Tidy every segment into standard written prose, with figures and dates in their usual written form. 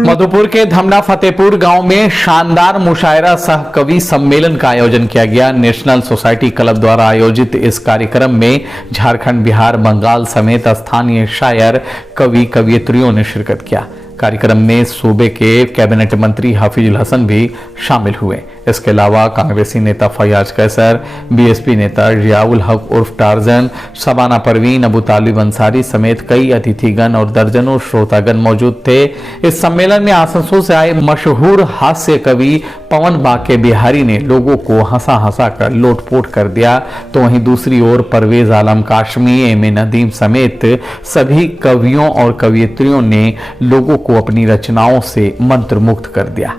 मधुपुर के धमना फतेहपुर गांव में शानदार मुशायरा सह कवि सम्मेलन का आयोजन किया गया। नेशनल सोसाइटी क्लब द्वारा आयोजित इस कार्यक्रम में झारखंड, बिहार, बंगाल समेत स्थानीय शायर, कवि, कवियत्रियों ने शिरकत किया। कार्यक्रम में सूबे के कैबिनेट मंत्री हाफिजुल हसन भी शामिल हुए। इसके अलावा कांग्रेसी नेता फयाज कैसर, बीएसपी नेता रियाउल हक उर्फ टार्जन, शबाना परवीन, अबू तालिब अंसारी समेत कई अतिथिगण और दर्जनों श्रोतागण मौजूद थे। इस सम्मेलन में आसनसोल से आए मशहूर हास्य कवि पवन बाके बिहारी ने लोगों को हंसा हंसा कर लोटपोट कर दिया, तो वहीं दूसरी ओर परवेज आलम काशमी, एम.ए. नदीम समेत सभी कवियों और कवियत्रियों ने लोगों को अपनी रचनाओं से मंत्रमुग्ध कर दिया।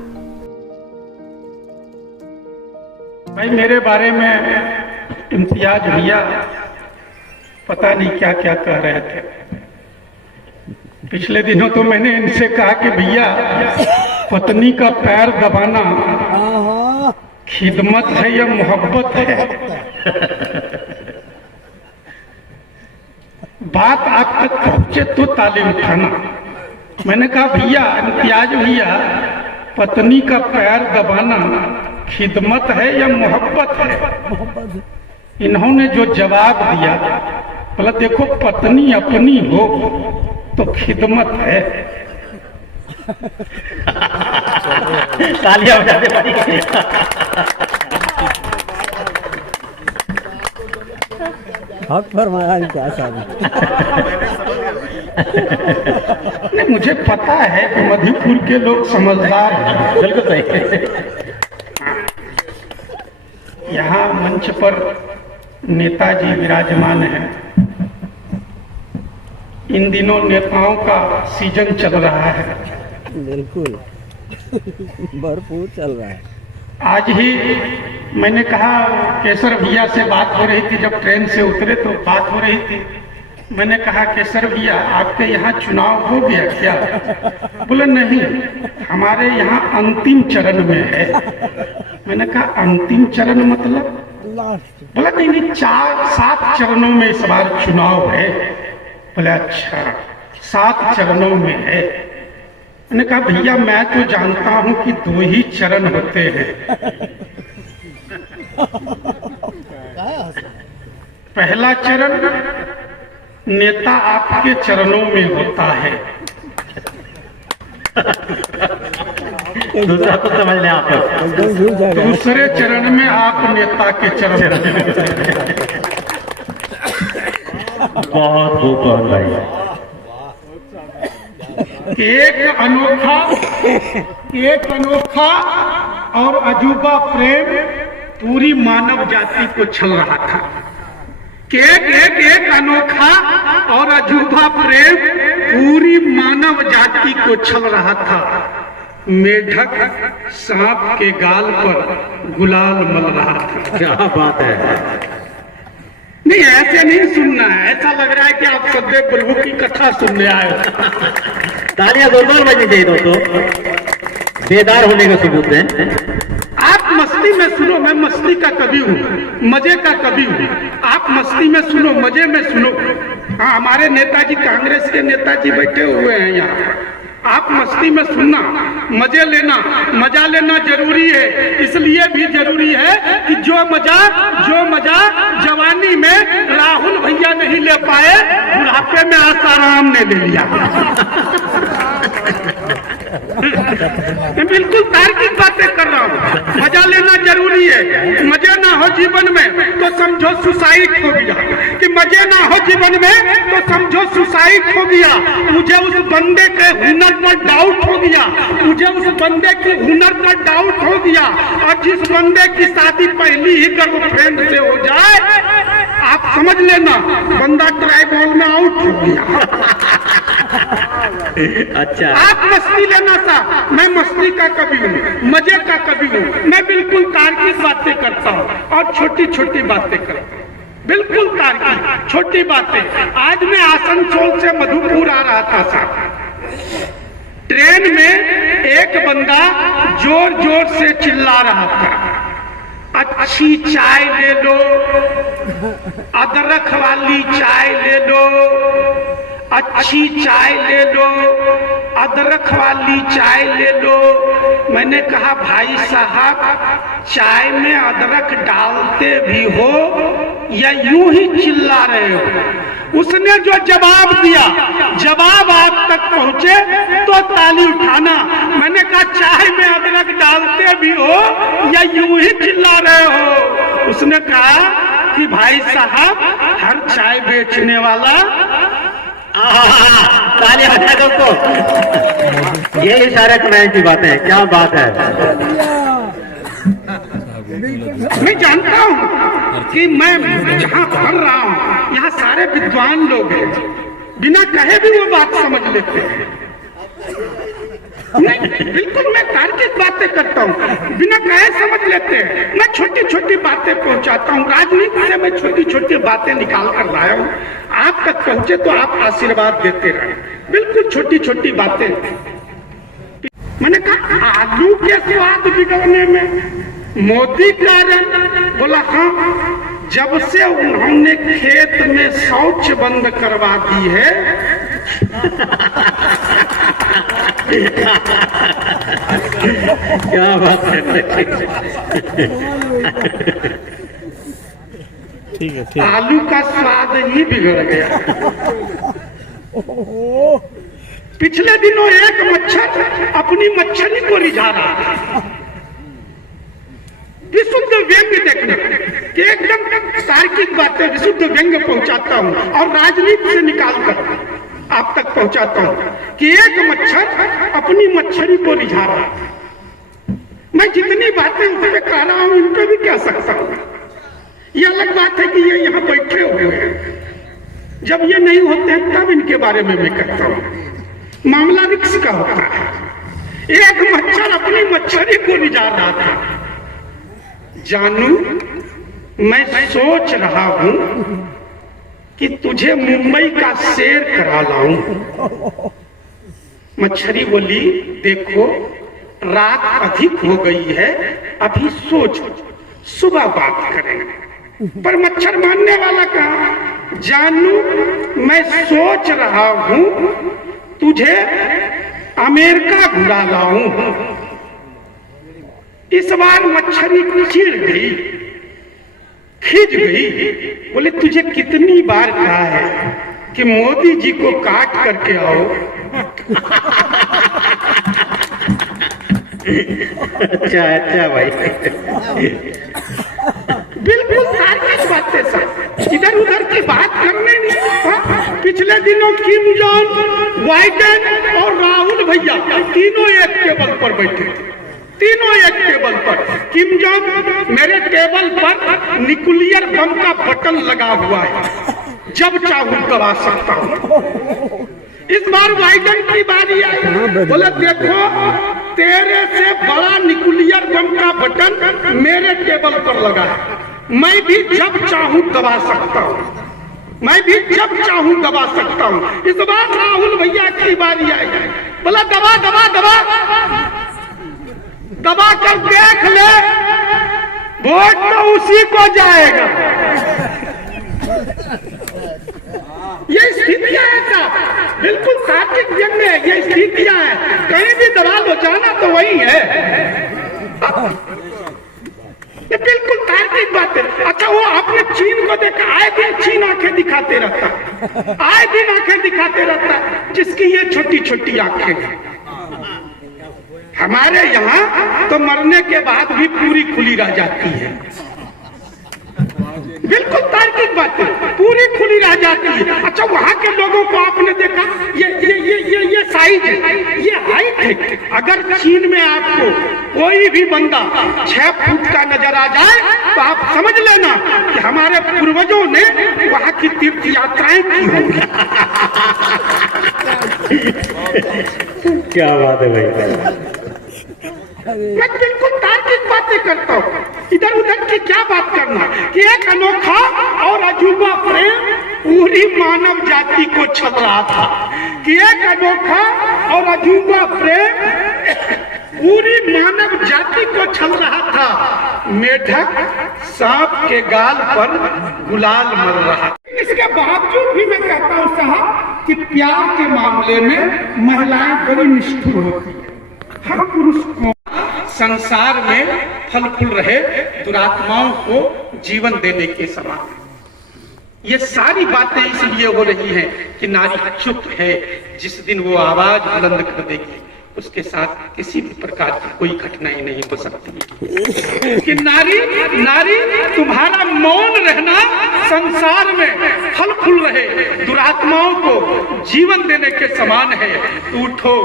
भाई, मेरे बारे में इम्तियाज भैया पता नहीं क्या क्या कह रहे थे। पिछले दिनों तो मैंने इनसे कहा कि भैया, पत्नी का पैर दबाना खिदमत है या मोहब्बत है? बात आप तक पहुंचे तो ताली उठाना। मैंने कहा भैया, इम्तियाज भैया, पत्नी का पैर दबाना खिदमत है या मोहब्बत है? इन्होंने जो जवाब दिया, बोला देखो, पत्नी अपनी हो तो खिदमत है। तालियां बजा दे भाई। हक फरमाया क्या साहब। नहीं, मुझे पता है कि मधुपुर के लोग समझदार हैं। बिल्कुल सही। यहाँ मंच पर नेताजी विराजमान हैं। इन दिनों नेताओं का सीजन चल रहा है। बिल्कुल भरपूर चल रहा है। आज ही मैंने कहा, केसर भैया से बात हो रही थी, जब ट्रेन से उतरे तो बात हो रही थी। मैंने कहा, केसर भैया, आपके यहाँ चुनाव हो गया क्या? बोले नहीं, हमारे यहाँ अंतिम चरण में है। मैंने कहा, अंतिम चरण मतलब? बोला नहीं नहीं, 4-7 चरणों में इस बार चुनाव है। बोले अच्छा, 7 चरणों में है। मैंने कहा भैया, मैं तो जानता हूं कि 2 ही चरण होते हैं। पहला चरण नेता आपके चरणों में होता है, दूसरा तो समझ लें आप। दूसरे चरण में आप नेता के चरण में। बहुत खूब भाई। एक अनोखा और अजूबा प्रेम पूरी मानव जाति को छल रहा था। एक अनोखा और अजूबा प्रेम पूरी मानव जाति को छल रहा था। मेढक सांप के गाल पर गुलाल मल रहा था। क्या बात है। नहीं, ऐसे नहीं सुनना है। ऐसा लग रहा है कि आप सदैव प्रभु की कथा सुनने आए हो। तालियां जोरदार बजनी चाहिए दोस्तों, बेदार होने का सबूत है। आप मस्ती में सुनो, मैं मस्ती का कवि हूँ, मजे का कवि हूँ। आप मस्ती में सुनो, मजे में सुनो। हाँ, हमारे नेताजी, कांग्रेस के नेताजी बैठे हुए हैं यहाँ। आप मस्ती में सुनना, मजे लेना। मजा लेना जरूरी है, इसलिए भी जरूरी है कि जो मजा जवानी में राहुल भैया नहीं ले पाए, बुढ़ापे में आसाराम ने ले लिया। मैं बिल्कुल तार्किक बातें कर रहा हूँ। मजा लेना जरूरी है। मजे ना हो जीवन में तो समझो सुसाइड हो गया। कि मजे ना हो जीवन में तो समझो सुसाइड हो गया। मुझे उस बंदे के हुनर पर डाउट हो गया। मुझे उस बंदे की हुनर पर डाउट हो गया। और जिस बंदे की शादी पहली ही गर्लफ्रेंड से हो जाए, आप समझ लेना बंदा ट्राइबल में आउट हो गया। अच्छा, आप मस्ती लेना था, मैं मस्ती का कवि हूँ, मजे का कवि हूँ। मैं बिल्कुल तार्किक बातें करता हूँ और छोटी छोटी बातें करता हूँ। बिल्कुल तार्किक छोटी बातें। आज मैं आसनसोल से मधुपुर आ रहा था साहब। ट्रेन में एक बंदा जोर जोर से चिल्ला रहा था, अच्छी चाय ले लो, अदरक वाली चाय ले लो, अच्छी चाय ले लो, अदरक वाली चाय ले लो। मैंने कहा भाई साहब चाय में अदरक डालते भी हो या यूं ही चिल्ला रहे हो? उसने जो जवाब दिया, जवाब आप तक पहुंचे तो ताली उठाना। मैंने कहा चाय में अदरक डालते भी हो या यूं ही चिल्ला रहे हो? उसने कहा कि भाई साहब हर चाय बेचने वाला ताली बजा दो उसको। ये इशारा करने की बातें हैं, क्या बात है। मैं जानता हूँ कि मैं जहाँ पढ़ रहा हूँ यहाँ सारे विद्वान लोग हैं, बिना कहे भी वो बात समझ लेते हैं। नहीं, बिल्कुल मैं तार्किक बातें करता हूँ, बिना कहे समझ लेते हैं। मैं छोटी छोटी बातें पहुँचाता हूँ, राजनीति से मैं छोटी छोटी बातें निकाल कर लाया हूँ। आप तक पहुँचे तो आप आशीर्वाद देते रहे। बिल्कुल छोटी छोटी बातें। मैंने कहा आलू के स्वाद बिगड़ने में मोदी कारण? बोला हाँ, जब से उन्होंने खेत में शौच बंद करवा दी है क्या बात है। ठीक है, ठीक। आलू का स्वाद ही बिगड़ गया। पिछले दिनों एक मच्छर अपनी मच्छरी को रिझा रहा था, विशुद्ध व्यंग्य देखने कि एकदम तार्किक बातें विशुद्ध व्यंग्य पहुंचाता हूं और राजनीति से निकाल कर आप तक पहुंचाता हूं कि एक मच्छर अपनी मच्छरी को रिझा रहा था। मैं जितनी बातें उसमें कह रहा हूं इन पे भी कह सकता हूं। ये अलग बात है कि ये यहाँ बैठे हुए हैं, जब ये नहीं होते हैं तब इनके बारे में मैं कहता हूं। मामला रिक्स का होता है। एक मच्छर अपनी मच्छरी को रिझा रहा था। जानू, मैं सोच रहा हूं कि तुझे मुंबई का सैर करा लाऊं। मच्छरी बोली देखो रात अधिक हो गई है, अभी सोच, सुबह बात करेंगे। पर मच्छर मानने वाला कहा, जानू मैं सोच रहा हूं तुझे अमेरिका घुरा लाऊं। इस बार मच्छरी चिढ़ गई, खिंच गई। बोले तुझे कितनी बार कहा है कि मोदी जी को काट करके आओ। अच्छा भाई, बिल्कुल तार्किक बातें सर, इधर उधर की बात करने नहीं। पिछले दिनों किम जोंग, बाइडेन और राहुल भैया तीनों एक टेबल पर बैठे थे, तीनों एक टेबल पर। किम जोंग, मेरे टेबल पर न्यूक्लियर बम का बटन लगा हुआ है, जब चाहूं दबा सकता हूं। इस बार बाइडेन की बारी आई, बोले देखो तेरे से बड़ा न्यूक्लियर बम का बटन मेरे टेबल पर लगा है, मैं भी जब चाहूं दबा सकता हूं, मैं भी जब चाहूं दबा सकता हूं। इस बार राहुल भैया की बारी आई, बोला दबा दबा दबा दबा कर देख ले, वोट तो उसी को जाएगा। ये स्थितियां है साहब, बिल्कुल तार्किक व्यंग्य है। ये स्थितियां हैं, कहीं भी दबा लो, जाना तो वही है। ये बिल्कुल तार्किक बात है। अच्छा वो आपने चीन को देखा, आए दिन चीन आंखें दिखाते रहता, आए दिन आंखें दिखाते रहता, जिसकी ये छोटी छोटी आंखें हैं। हमारे यहाँ तो मरने के बाद भी पूरी खुली रह जाती है। बिल्कुल तार्किक बात है, पूरी खुली रह जाती है। अच्छा वहाँ के लोगों को आपने देखा, ये साइज है, ये हाइट है। अगर चीन में आपको कोई भी बंदा 6 फुट का नजर आ जाए तो आप समझ लेना कि हमारे पूर्वजों ने वहाँ की तीर्थ यात्राएं की होंगी। क्या बात है भाई। मैं बिल्कुल तार्किक बातें करता हूँ, इधर उधर की क्या बात करना। कि एक अनोखा और अजूबा प्रेम पूरी मानव जाति को छल रहा था, कि एक अनोखा और अजूबा प्रेम पूरी मानव जाति को छल रहा था। मेढक सांप के गाल पर गुलाल मर रहा। इसके बावजूद भी मैं कहता हूँ साहब कि प्यार के मामले में महिलाएं बड़ी निष्ठुर होती है। हर पुरुष को संसार में फल फूल रहे दुरात्माओं को जीवन देने के समान। ये सारी बातें इसलिए हो रही हैं कि नारी चुप है। जिस दिन वो आवाज बुलंद कर देगी उसके साथ किसी भी प्रकार की कोई घटनाएं नहीं हो सकती। कि नारी तुम्हारा मौन रहना संसार में फल फूल रहे दुरात्माओं को जीवन देने के समान है। उठो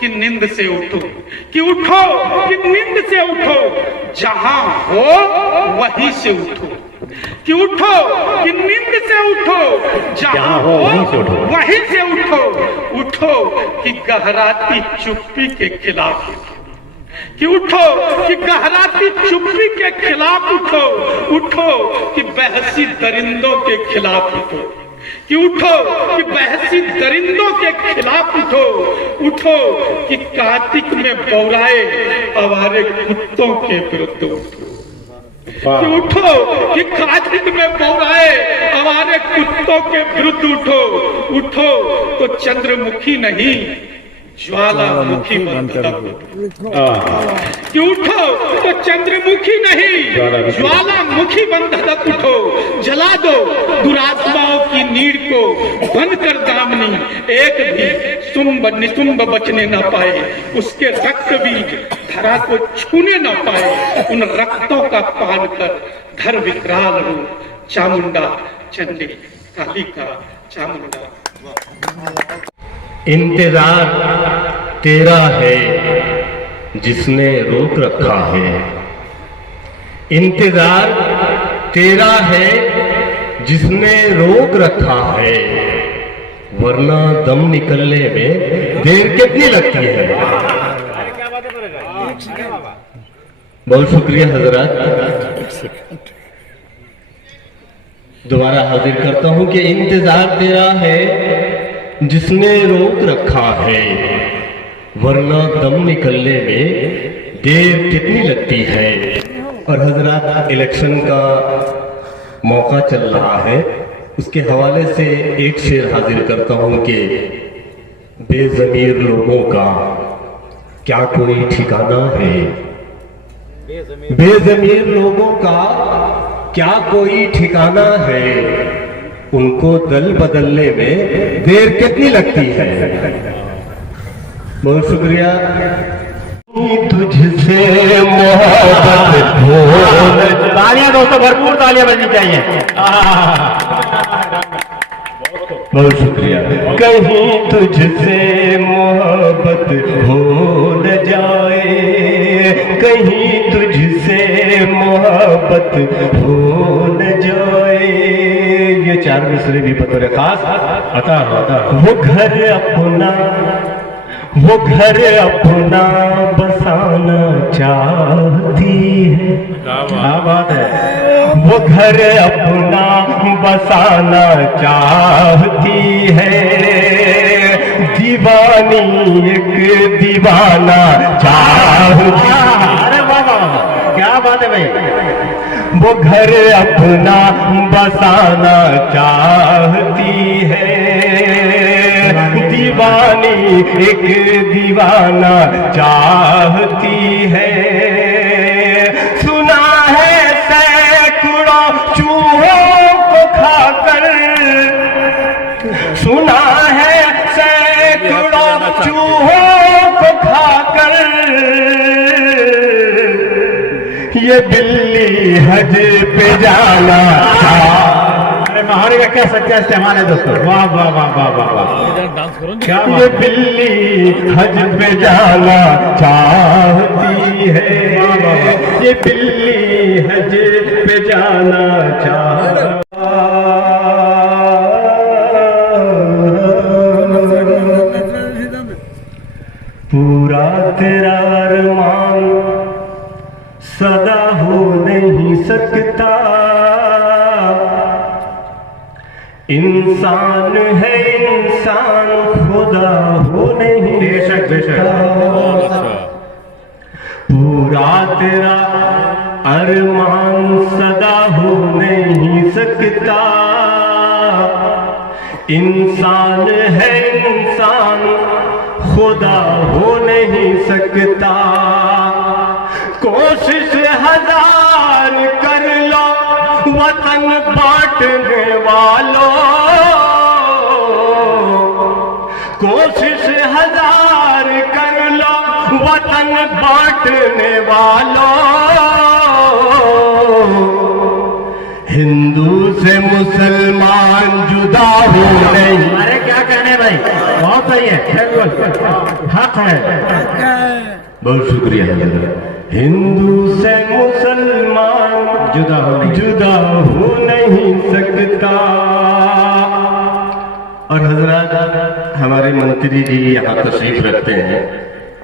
कि नींद से उठो, कि उठो कि नींद से उठो, जहां हो वहीं से उठो, कि उठो कि नींद से उठो, जहां हो वहीं से उठो। उठो कि गहराती चुप्पी के खिलाफ, कि उठो कि गहराती चुप्पी के खिलाफ उठो। उठो कि बहसी दरिंदों के खिलाफ उठो, कि उठो कि बहसी दरिंदों के खिलाफ उठो। उठो कि कार्तिक में बौराए आवारे कुत्तों के विरुद्ध उठो, कि उठो कि कार्तिक में बौराए हमारे कुत्तों के विरुद्ध उठो। उठो तो चंद्रमुखी नहीं ज्वालामुखी बनकर कि उठो तो चंद्रमुखी नहीं ज्वालामुखी बंधक उठो। जला दो दुरात्माओं की नीड़ को, बनकर दामनी एक भी नितुंब बचने न पाए, उसके रक्त बीज धरा को छूने न पाए। उन रक्तों का पान कर घर विकराल हो चामुंडा चंडी कालिका चामुंडा। इंतजार तेरा है जिसने रोक रखा है, इंतजार तेरा है जिसने रोक रखा है, वरना दम निकलने में देर कितनी लगती है। बहुत शुक्रिया हजरत। दोबारा हाजिर करता हूं कि इंतजार तेरा है जिसने रोक रखा है, वरना दम निकलने में देर कितनी लगती है। और हजरत इलेक्शन का मौका चल रहा है, उसके हवाले से एक शेर हाजिर करता हूं कि बेज़मीर लोगों का क्या कोई ठिकाना है, बेज़मीर लोगों का क्या कोई ठिकाना है, उनको दल बदलने में देर कितनी लगती है। बहुत शुक्रिया। तुझसे मोहब्बत हो, तालियां दोस्तों, भरपूर तालियां बजनी चाहिए। बहुत शुक्रिया। कहीं तुझसे मोहब्बत हो न जाए, कहीं तुझसे मोहब्बत हो न जाए। ये चार मिसरे भी बतौर खास अता वो घर अपना, वो घर अपना बसाना चाहती है। क्या बात है। वो घर अपना बसाना चाहती है, दीवानी एक दीवाना चाहती है। अरे वाह वाह, क्या बात है भाई। वो घर अपना बसाना चाहती है, दीवानी एक दीवाना चाहती है। सुना है सैकड़ों चूहों को खाकर, सुना है सैकड़ों चूहों को खाकर, ये बिल्ली हज पे जाना। अरे महावरे का क्या सच्चा इस्तेमाल है दोस्तों। वाह वाह वाह वाह वाह वाह। क्या ये बिल्ली हज पे जाना चाहती है, ये बिल्ली हज पे जाना चाहती। पूरा तेरा अरमान सदा हो नहीं सकता, इंसान है इंसान खुदा हो नहीं सकता। पूरा तेरा अरमान सदा हो नहीं सकता, इंसान है इंसान खुदा हो नहीं सकता। कोशिश हजार कर लो वतन बांटने वालों, कोशिश हजार कर लो वतन बांटने वालों। हिंदू से मुसलमान जुदा हो नहीं। अरे क्या कहने भाई, बहुत सही है, बिल्कुल हक है। बहुत शुक्रिया हजरत। हिंदू से मुसलमान जुदा हो नहीं सकता। और हजरत हमारे मंत्री जी यहाँ तशरीफ रखते हैं।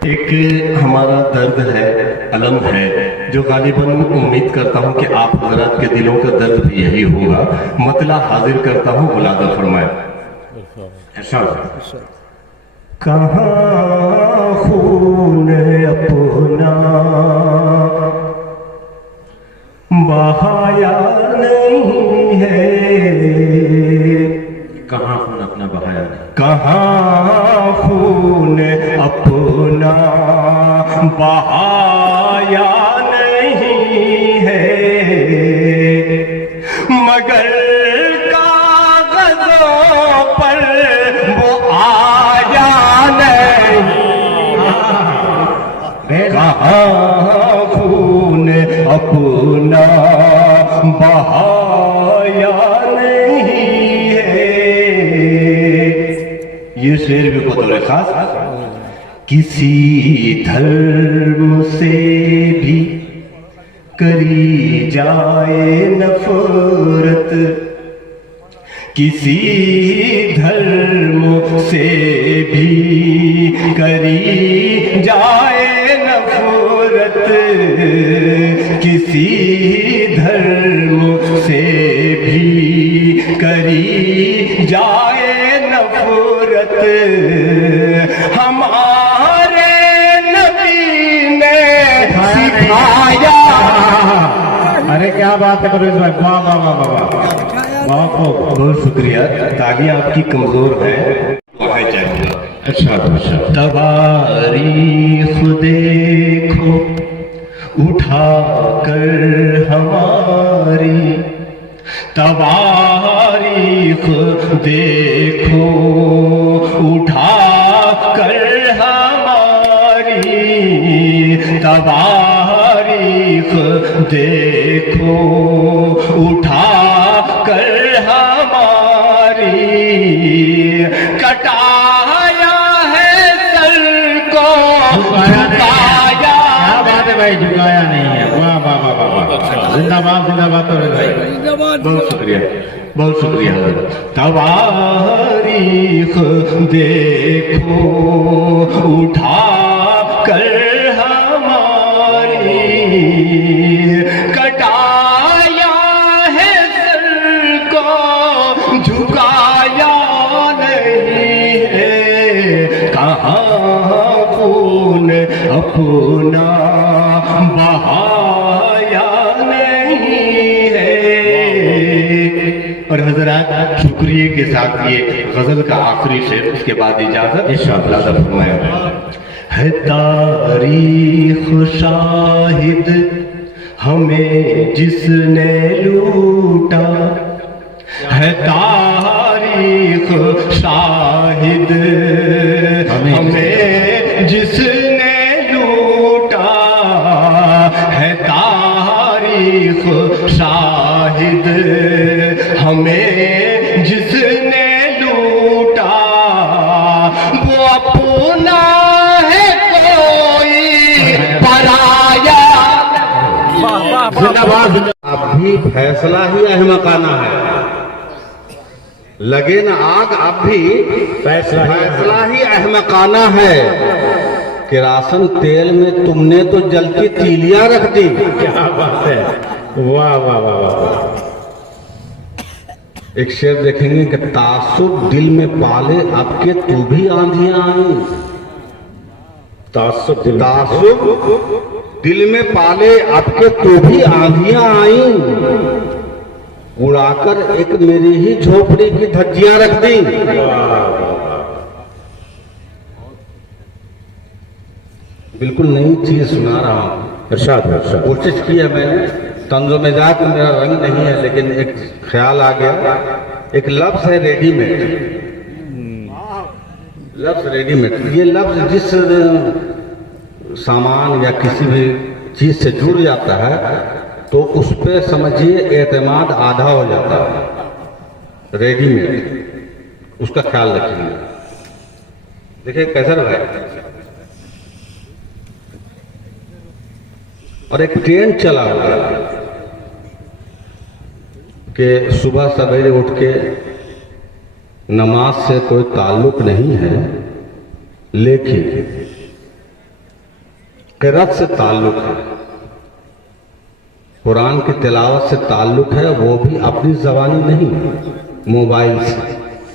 एक हमारा दर्द है, अलम है, जो गालिबन उम्मीद करता हूँ कि आप हजरत के दिलों का दर्द भी यही होगा। मतला हाजिर करता हूँ, मुलादा फरमाए। कहाँ खून अपना बहाया नहीं है, कहाँ खून अपना बहाया नहीं, कहाँ खून अपना बहाया नहीं है, मगर कागजों पर वो आया नहीं। कहाँ खून अपना बहाया नहीं है। ये शेर भी बतौर खास, किसी धर्म से भी करी जाए नफरत, किसी धर्म से भी करी जाए नफरत, किसी धर्म से भी करी जाए नफरत, हमारे नबी ने सिखाया। अरे क्या बात है परवेश भाई, वाह वाह वाह वाह वाह, बहुत शुक्रिया। तालियां आपकी कमजोर है। अच्छा अच्छा। तवारीख देखो उठा कर हमारी, तवारीख देखो उठा कर हमारी, तवारीख देखो उठा कर हमारी, कटाया है सर को झुकाया। क्या बात है भाई, झुकाया नहीं है। वाह वाह वाह वाह, जिंदाबाद जिंदाबाद। तो बहुत शुक्रिया, बहुत शुक्रिया। तवारीख देखो उठा कर हमारी, कटाया है सर को झुकाया नहीं है, कहाँ खून अपना बहाया नहीं है। और हजरात शुक्रिया के साथ ये गजल का आखिरी शेर, उसके बाद इजाजत इंशाअल्लाह फरमाया। है तारीख शाहिद हमें जिसने लूटा, है तारीख शाहिद हमें जिसने लूटा, है तारीख शाहिद हमें जिसने लूटा, वो अपना है कोई पराया। अब भी फैसला ही अहमकाना है, लगे न आग, अब भी फैसला ही अहमकाना है कि राशन तेल में तुमने तो जलती तीलियां रख दी। क्या बात है, वाह वाह वाह वाह। एक शेर देखेंगे कि तासुब दिल में पाले अब के तू भी आंधियां आई, तासुब दिल में पाले आपके तो भी आंधियां आई, उड़ाकर एक मेरी ही झोपड़ी की धज्जियां रख दी। बिल्कुल नई चीज सुना रहा हूं। इरशाद कोशिश की है मैंने, तंज़ो मिजाज में मेरा रंग नहीं है, लेकिन एक ख्याल आ गया। एक लफ्ज है रेडीमेड, लफ्ज रेडीमेड। ये लफ्ज जिस सामान या किसी भी चीज से जुड़ जाता है तो उस पे समझिए एतमाद आधा हो जाता है। रेडीमेड, उसका ख्याल रखिए। देखिए कैसर भाई, और एक ट्रेंड चला हुआ कि सुबह सवेरे उठ के नमाज से कोई ताल्लुक नहीं है, लेकिन क़िरात से ताल्लुक है, कुरान की तिलावत से ताल्लुक है, वो भी अपनी ज़बानी नहीं, मोबाइल से।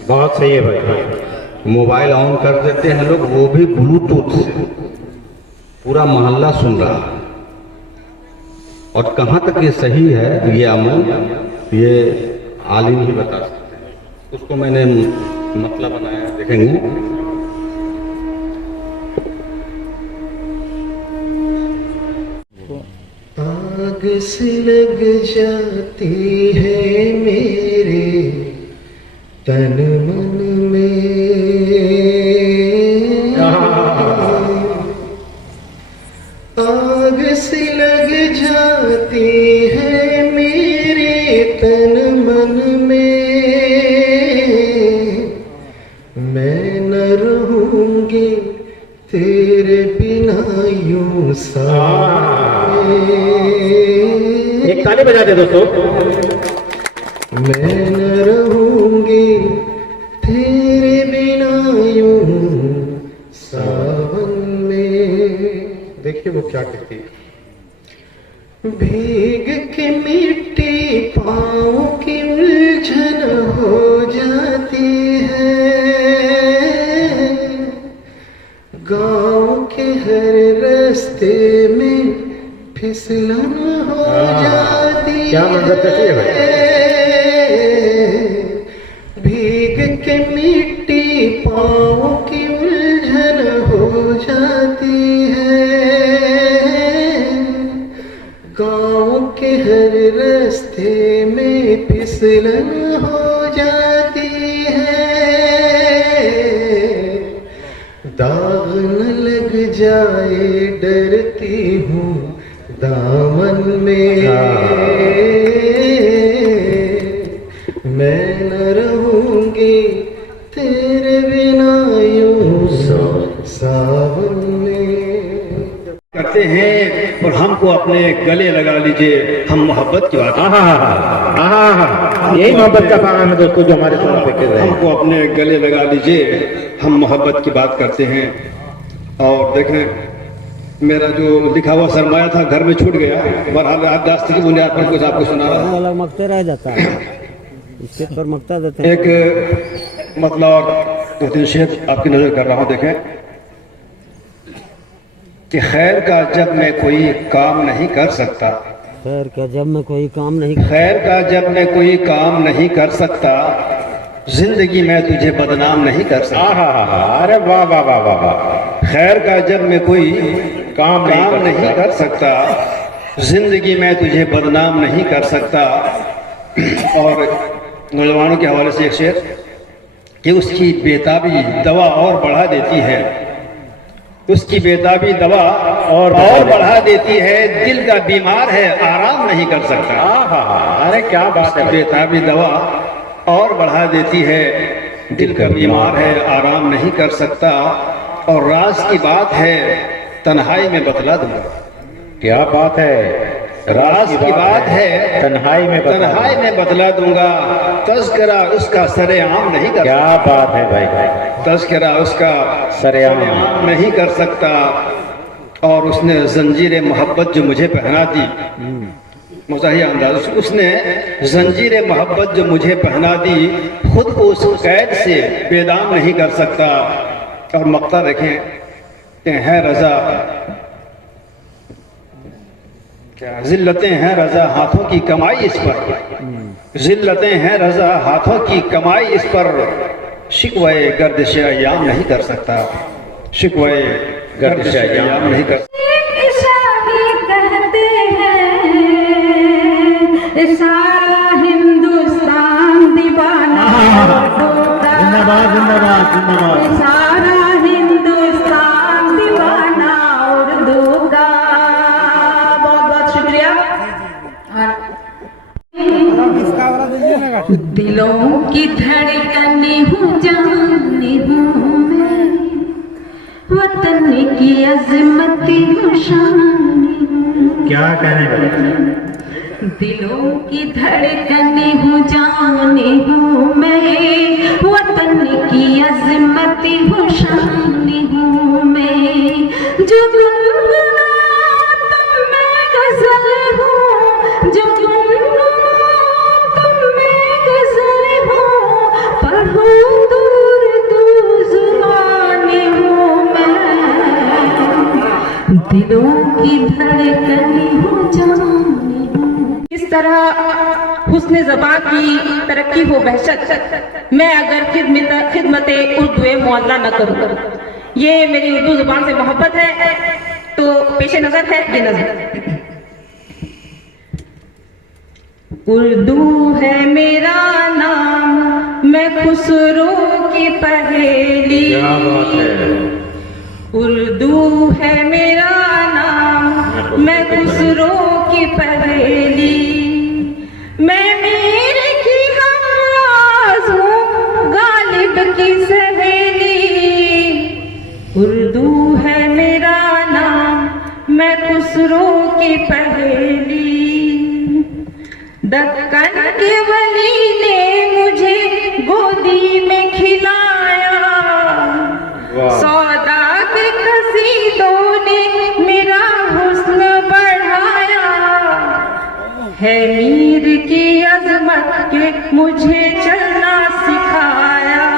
बहुत सही है भाई। मोबाइल ऑन कर देते हैं लोग, वो भी ब्लूटूथ से, पूरा मोहल्ला सुन रहा है। और कहाँ तक ये सही है ये अमल, ये आलिम ही बता सकते हैं। उसको मैंने मतलब बनाया, देखेंगे। आग से लग जाती है मेरे तन मन में, आग से लग जाती है मेरे तन मन में, मैं न रहूंगी तेरे बिना यूं साए। एक ताली बजा दे दोस्तों। मैं न रहूंगी तेरे बिना यूं सावन में। देखिए वो क्या कहती है। भीग के मिट्टी पाँव की उलझन हो जाती है, गांव के हर रास्ते में फिसलन हो जाती क्या मंजर कशी है भीग के मिट्टी पाँव की उलझन हो जाती है, गांव के हर रास्ते में फिसलन हो जाती है। दाग न लग जाए डरती हूँ दामन में, मैं न रहूंगी तेरे बिना यूं सावन में। करते हैं और हमको अपने गले लगा लीजिए, हम मोहब्बत की बात। यही मोहब्बत का पैगाम है दोस्तों जो हमारे साथ पे कर रहे हैं। हमको अपने गले लगा लीजिए, हम मोहब्बत की बात करते हैं। और देखें मेरा जो लिखा हुआ सरमाया था घर में छूट गया, बहरहाल आज रास्ते की बुनियाद पर कुछ आपको सुना रहा हूं। अलग मकते रह जाता है, इसके पर मकता देते हैं। एक मतलब दो तीन शेर आपकी नजर कर रहा हूं। देखें कि खैर का जब मैं कोई काम नहीं कर सकता, खैर का जब मैं कोई काम नहीं, खैर का जब मैं कोई काम नहीं कर सकता, जिंदगी में तुझे बदनाम नहीं कर सकता। अरे वाह वाह वाह वाह वाह। खैर का जब मैं कोई काम नहीं कर सकता, जिंदगी में तुझे बदनाम नहीं कर सकता। और नौजवानों के हवाले से एक शेर कि उसकी बेताबी दवा और बढ़ा देती है, उसकी बेताबी दवा और बढ़ा देती है, दिल का बीमार है आराम नहीं कर सकता। अरे क्या बात है। बेताबी दवा और बढ़ा देती है, दिल का बीमार है आराम नहीं कर सकता। और राज की बात है तन्हाई में बतला दूंगा। क्या बात है। राज की बात है तन्हाई में बतला दूंगा। तज़किरा उसका सरेआम नहीं कर, क्या बात है भाई। तज़किरा उसका सरेआम नहीं कर सकता। और उसने जंजीर मोहब्बत जो मुझे पहना दी, मुजाहिया अंदाज, उसने जंजीर मोहब्बत जो मुझे पहना दी, खुद को उस कैद से बेदाम नहीं कर सकता। और मक्ता देखें, हैं रजा, क्या जिल्लतें हैं रजा हाथों की कमाई इस पर, जिल्लतें हैं रजा हाथों की कमाई इस पर, शिकवे गर्दिश अय्याम नहीं कर सकता, शिकवे गर्दिश अय्याम नहीं कर सकता। कहते हैं सारा हिंदुस्तान दीवाना, जिंदाबाद जिंदाबाद जिंदाबाद। सारा हिंदुस्तान दीवाना उर्दू का। बहुत बहुत शुक्रिया। दिलों की धड़कने हूँ, जाने हूँ मैं, वतन की अजमती हूँ, शान हूँ। क्या कहने दिलों की धड़कने हूँ, जाने हूँ मैं, वतन की अजमती हूँ, शान हूँ मैं। जो गुनगुनाओ तुम मैं गजल हूँ, जो गुनगुनाओ तुम मैं गजल हूँ, पढ़ो दूर दूर जुबाने हूँ मैं, दिलों की धड़कने हूँ, जाने। इस तरह हुस्न ज़बान की तरक्की हो वहशत, मैं अगर खिदमत उर्दू मुअल्ला न करूँ। ये मेरी उर्दू ज़ुबान से मोहब्बत है, तो पेशे नज़र है ये नज़र। उर्दू है मेरा नाम, मैं खुसरो की पहेली। क्या बात है। उर्दू है मेरा नाम, मैं खुसरो की पहेली। मैं मीर की हमराज़ हूँ, गालिब की सहेली। उर्दू है मेरा नाम, मैं खुसरो की पहेली। दक्कन के वली ने मुझे गोदी में खिलाया, सौदा के कसीदों ने मेरा हुस्न बढ़ाया। है मीर की अजमत के मुझे चलना सिखाया,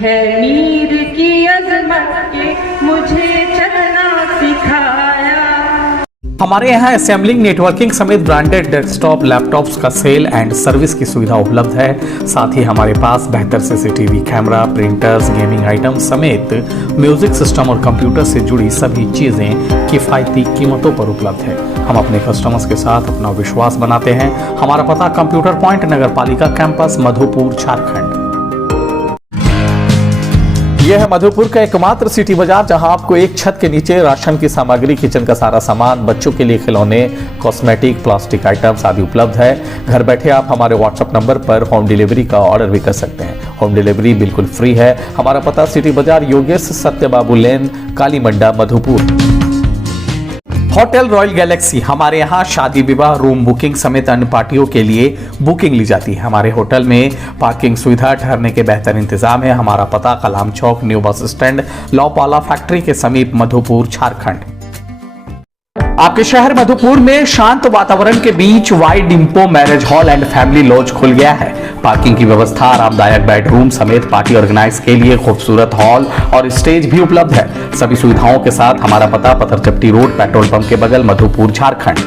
है मीर की अजमत के मुझे चलना सिखाया। हमारे यहाँ असेंबलिंग, नेटवर्किंग समेत ब्रांडेड डेस्कटॉप लैपटॉप्स का सेल एंड सर्विस की सुविधा उपलब्ध है। साथ ही हमारे पास बेहतर CCTV camera, printers, gaming item समेत म्यूजिक सिस्टम और कंप्यूटर से जुड़ी सभी चीजें किफायती कीमतों पर उपलब्ध है। हम अपने कस्टमर्स के साथ अपना विश्वास बनाते हैं। हमारा पता कंप्यूटर पॉइंट, नगर पालिका कैंपस, मधुपुर, झारखंड। यह है मधुपुर का एकमात्र सिटी बाजार, जहां आपको एक छत के नीचे राशन की सामग्री, किचन का सारा सामान, बच्चों के लिए खिलौने, कॉस्मेटिक, प्लास्टिक आइटम्स आदि उपलब्ध है। घर बैठे आप हमारे व्हाट्सएप नंबर पर होम डिलीवरी का ऑर्डर भी कर सकते हैं। होम डिलीवरी बिल्कुल फ्री है। हमारा पता सिटी बाजार, योगेश सत्यबाबू लेन, काली मंडा, मधुपुर। होटल रॉयल गैलेक्सी, हमारे यहाँ शादी विवाह, रूम बुकिंग समेत अन्य पार्टियों के लिए बुकिंग ली जाती है। हमारे होटल में पार्किंग सुविधा, ठहरने के बेहतर इंतजाम है। हमारा पता कलाम चौक, न्यू बस स्टैंड, लौपाला फैक्ट्री के समीप, मधुपुर, झारखंड। आपके शहर मधुपुर में शांत वातावरण के बीच वाइड डिम्पो marriage hall and family lodge खुल गया है। पार्किंग की व्यवस्था, आरामदायक बेडरूम समेत पार्टी ऑर्गेनाइज के लिए खूबसूरत हॉल और स्टेज भी उपलब्ध है। सभी सुविधाओं के साथ हमारा पता पत्थरचट्टी रोड, पेट्रोल पंप के बगल, मधुपुर, झारखंड।